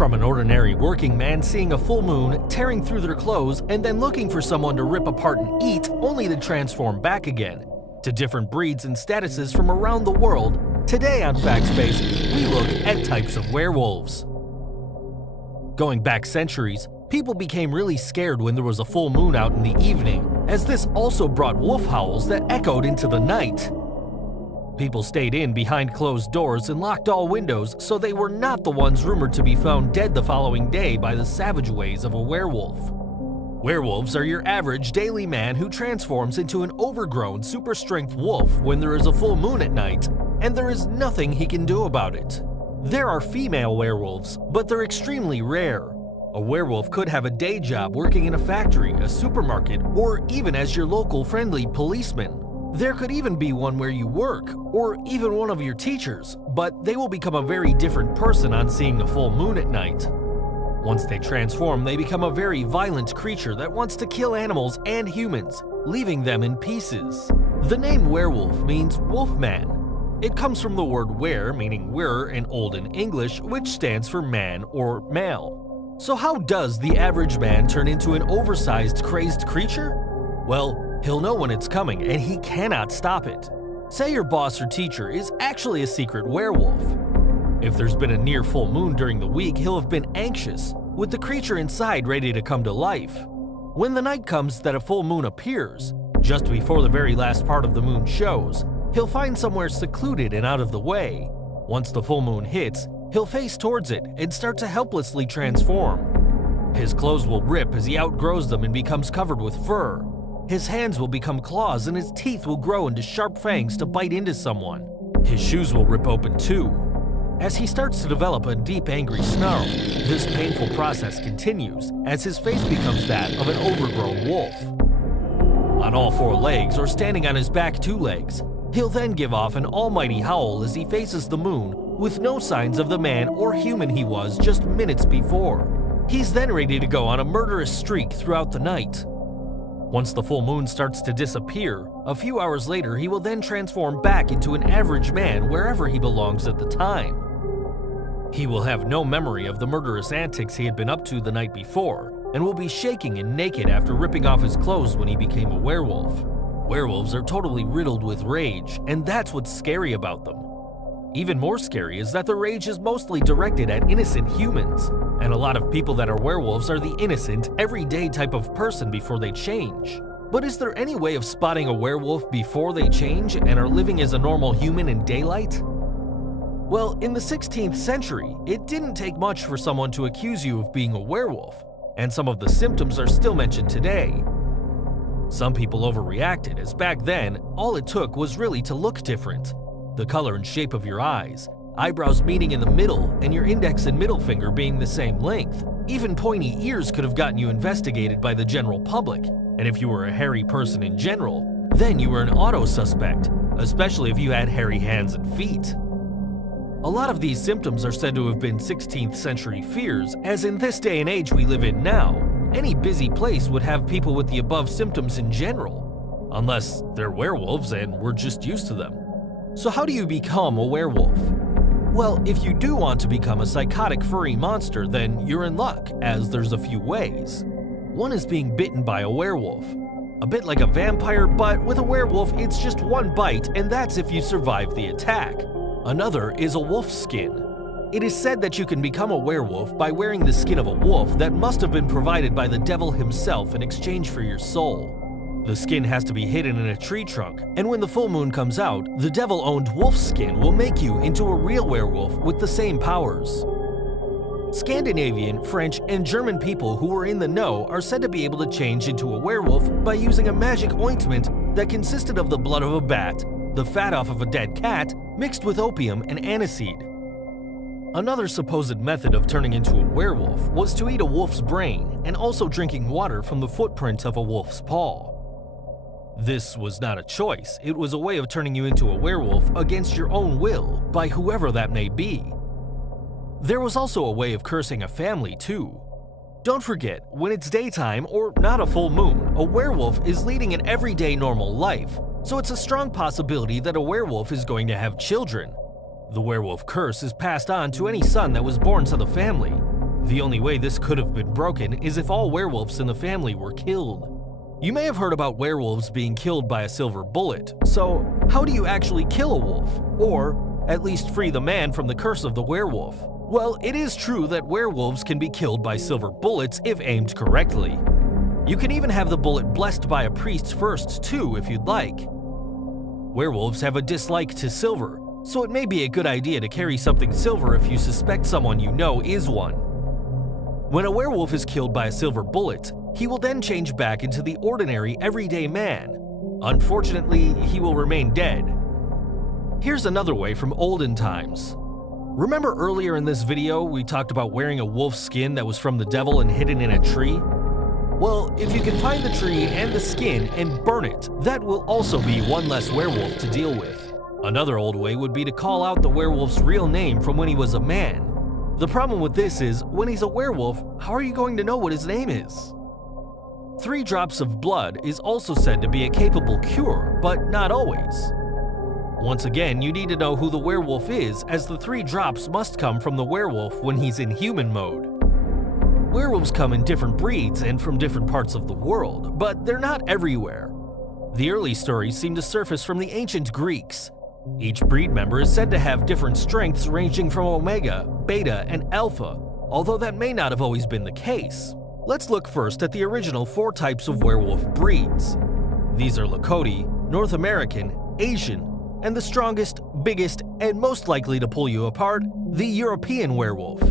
From an ordinary working man seeing a full moon, tearing through their clothes, and then looking for someone to rip apart and eat, only to transform back again, to different breeds and statuses from around the world, today on FactSpace, we look at types of werewolves. Going back centuries, people became really scared when there was a full moon out in the evening, as this also brought wolf howls that echoed into the night. People stayed in behind closed doors and locked all windows so they were not the ones rumored to be found dead the following day by the savage ways of a werewolf. Werewolves are your average daily man who transforms into an overgrown super-strength wolf when there is a full moon at night, and there is nothing he can do about it. There are female werewolves, but they're extremely rare. A werewolf could have a day job working in a factory, a supermarket, or even as your local friendly policeman. There could even be one where you work, or even one of your teachers, but they will become a very different person on seeing a full moon at night. Once they transform, they become a very violent creature that wants to kill animals and humans, leaving them in pieces. The name werewolf means wolfman. It comes from the word were, meaning were in Olden English, which stands for man or male. So how does the average man turn into an oversized, crazed creature? Well, he'll know when it's coming, and he cannot stop it. Say your boss or teacher is actually a secret werewolf. If there's been a near full moon during the week, he'll have been anxious, with the creature inside ready to come to life. When the night comes that a full moon appears, just before the very last part of the moon shows, he'll find somewhere secluded and out of the way. Once the full moon hits, he'll face towards it and start to helplessly transform. His clothes will rip as he outgrows them and becomes covered with fur. His hands will become claws and his teeth will grow into sharp fangs to bite into someone. His shoes will rip open too. As he starts to develop a deep angry snarl, this painful process continues as his face becomes that of an overgrown wolf. On all four legs or standing on his back two legs, he'll then give off an almighty howl as he faces the moon with no signs of the man or human he was just minutes before. He's then ready to go on a murderous streak throughout the night. Once the full moon starts to disappear, a few hours later he will then transform back into an average man wherever he belongs at the time. He will have no memory of the murderous antics he had been up to the night before, and will be shaking and naked after ripping off his clothes when he became a werewolf. Werewolves are totally riddled with rage, and that's what's scary about them. Even more scary is that the rage is mostly directed at innocent humans, and a lot of people that are werewolves are the innocent, everyday type of person before they change. But is there any way of spotting a werewolf before they change and are living as a normal human in daylight? Well, in the 16th century, it didn't take much for someone to accuse you of being a werewolf, and some of the symptoms are still mentioned today. Some people overreacted, as back then, all it took was really to look different. The color and shape of your eyes, eyebrows meeting in the middle, and your index and middle finger being the same length. Even pointy ears could have gotten you investigated by the general public, and if you were a hairy person in general, then you were an auto suspect, especially if you had hairy hands and feet. A lot of these symptoms are said to have been 16th century fears, as in this day and age we live in now, any busy place would have people with the above symptoms in general, unless they're werewolves and we're just used to them. So how do you become a werewolf? Well, if you do want to become a psychotic furry monster, then you're in luck, as there's a few ways. One is being bitten by a werewolf. A bit like a vampire, but with a werewolf it's just one bite, and that's if you survive the attack. Another is a wolf skin. It is said that you can become a werewolf by wearing the skin of a wolf that must have been provided by the devil himself in exchange for your soul. The skin has to be hidden in a tree trunk, and when the full moon comes out, the devil-owned wolf skin will make you into a real werewolf with the same powers. Scandinavian, French, and German people who were in the know are said to be able to change into a werewolf by using a magic ointment that consisted of the blood of a bat, the fat off of a dead cat, mixed with opium and aniseed. Another supposed method of turning into a werewolf was to eat a wolf's brain and also drinking water from the footprint of a wolf's paw. This was not a choice, it was a way of turning you into a werewolf against your own will by whoever that may be. There was also a way of cursing a family too. Don't forget, when it's daytime or not a full moon, a werewolf is leading an everyday normal life, so it's a strong possibility that a werewolf is going to have children. The werewolf curse is passed on to any son that was born to the family. The only way this could have been broken is if all werewolves in the family were killed. You may have heard about werewolves being killed by a silver bullet, so how do you actually kill a wolf? Or at least free the man from the curse of the werewolf? Well, it is true that werewolves can be killed by silver bullets if aimed correctly. You can even have the bullet blessed by a priest first too if you'd like. Werewolves have a dislike to silver, so it may be a good idea to carry something silver if you suspect someone you know is one. When a werewolf is killed by a silver bullet, he will then change back into the ordinary, everyday man. Unfortunately, he will remain dead. Here's another way from olden times. Remember earlier in this video we talked about wearing a wolf's skin that was from the devil and hidden in a tree? Well, if you can find the tree and the skin and burn it, that will also be one less werewolf to deal with. Another old way would be to call out the werewolf's real name from when he was a man. The problem with this is, when he's a werewolf, how are you going to know what his name is? 3 drops of blood is also said to be a capable cure, but not always. Once again, you need to know who the werewolf is, as the 3 drops must come from the werewolf when he's in human mode. Werewolves come in different breeds and from different parts of the world, but they're not everywhere. The early stories seem to surface from the ancient Greeks. Each breed member is said to have different strengths ranging from Omega, Beta, and Alpha, although that may not have always been the case. Let's look first at the original 4 types of werewolf breeds. These are Lakota, North American, Asian, and the strongest, biggest, and most likely to pull you apart, the European werewolf.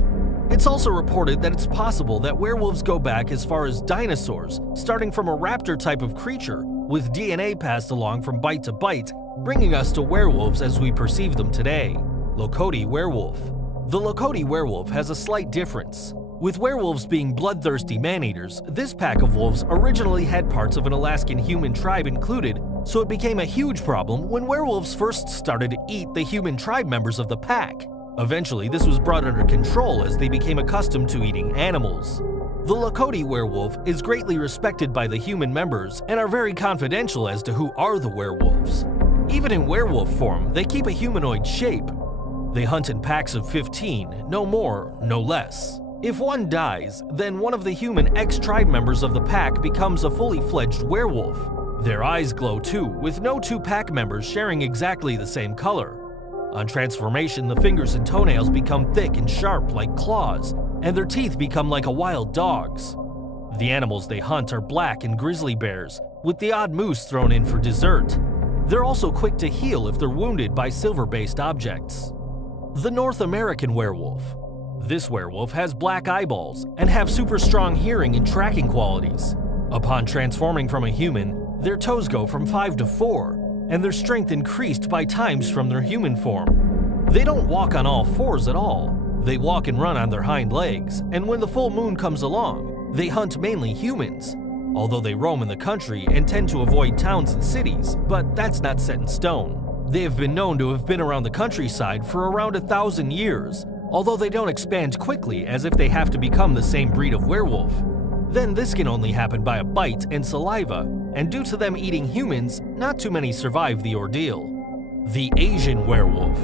It's also reported that it's possible that werewolves go back as far as dinosaurs, starting from a raptor type of creature, with DNA passed along from bite to bite, bringing us to werewolves as we perceive them today. Lakota werewolf. The Lakota werewolf has a slight difference. With werewolves being bloodthirsty man-eaters, this pack of wolves originally had parts of an Alaskan human tribe included, so it became a huge problem when werewolves first started to eat the human tribe members of the pack. Eventually, this was brought under control as they became accustomed to eating animals. The Lakota werewolf is greatly respected by the human members and are very confidential as to who are the werewolves. Even in werewolf form, they keep a humanoid shape. They hunt in packs of 15, no more, no less. If one dies, then one of the human ex-tribe members of the pack becomes a fully fledged werewolf. Their eyes glow too, with no 2 pack members sharing exactly the same color. On transformation, the fingers and toenails become thick and sharp like claws, and their teeth become like a wild dog's. The animals they hunt are black and grizzly bears, with the odd moose thrown in for dessert. They're also quick to heal if they're wounded by silver-based objects. The North American werewolf. This werewolf has black eyeballs and have super strong hearing and tracking qualities. Upon transforming from a human, their toes go from 5 to 4, and their strength increased by times from their human form. They don't walk on all 4s at all. They walk and run on their hind legs, and when the full moon comes along, they hunt mainly humans. Although they roam in the country and tend to avoid towns and cities, but that's not set in stone. They have been known to have been around the countryside for around 1,000 years, although they don't expand quickly as if they have to become the same breed of werewolf. Then this can only happen by a bite and saliva, and due to them eating humans, not too many survive the ordeal. The Asian werewolf.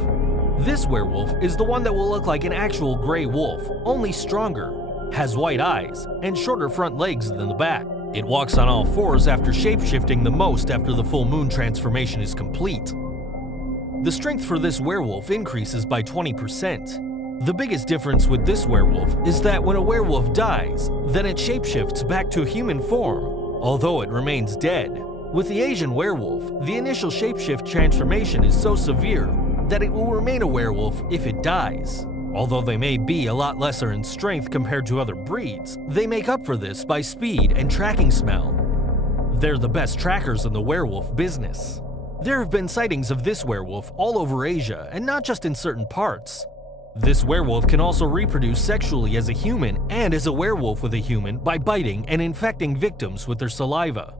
This werewolf is the one that will look like an actual gray wolf, only stronger, has white eyes, and shorter front legs than the back. It walks on all 4s after shapeshifting the most after the full moon transformation is complete. The strength for this werewolf increases by 20%. The biggest difference with this werewolf is that when a werewolf dies, then it shapeshifts back to human form, although it remains dead. With the Asian werewolf, the initial shapeshift transformation is so severe that it will remain a werewolf if it dies. Although they may be a lot lesser in strength compared to other breeds, they make up for this by speed and tracking smell. They're the best trackers in the werewolf business. There have been sightings of this werewolf all over Asia, and not just in certain parts. This werewolf can also reproduce sexually as a human and as a werewolf with a human by biting and infecting victims with their saliva.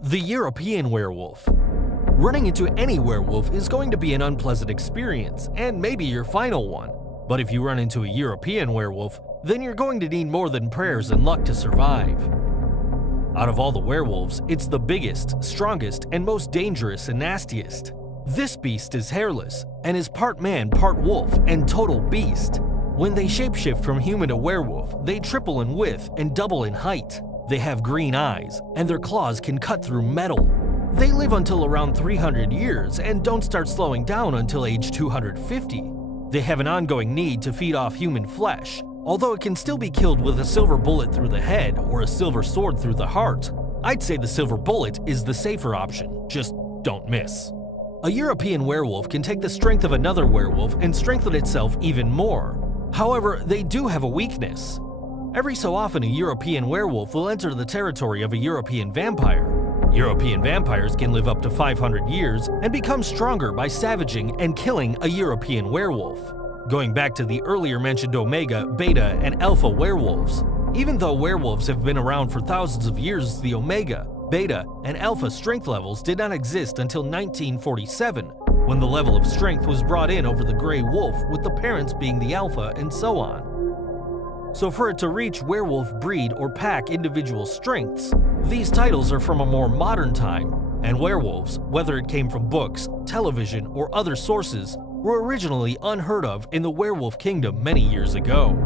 The European werewolf. Running into any werewolf is going to be an unpleasant experience, and maybe your final one. But if you run into a European werewolf, then you're going to need more than prayers and luck to survive. Out of all the werewolves, it's the biggest, strongest, and most dangerous and nastiest. This beast is hairless, and is part man, part wolf, and total beast. When they shapeshift from human to werewolf, they triple in width and double in height. They have green eyes, and their claws can cut through metal. They live until around 300 years and don't start slowing down until age 250. They have an ongoing need to feed off human flesh, although it can still be killed with a silver bullet through the head or a silver sword through the heart. I'd say the silver bullet is the safer option, just don't miss. A European werewolf can take the strength of another werewolf and strengthen itself even more. However, they do have a weakness. Every so often a European werewolf will enter the territory of a European vampire. European vampires can live up to 500 years and become stronger by savaging and killing a European werewolf. Going back to the earlier mentioned Omega, Beta, and Alpha werewolves, even though werewolves have been around for thousands of years, the Omega, Beta, and Alpha strength levels did not exist until 1947, when the level of strength was brought in over the gray wolf, with the parents being the Alpha and so on. So for it to reach werewolf breed or pack individual strengths, these titles are from a more modern time, and werewolves, whether it came from books, television, or other sources, were originally unheard of in the werewolf kingdom many years ago.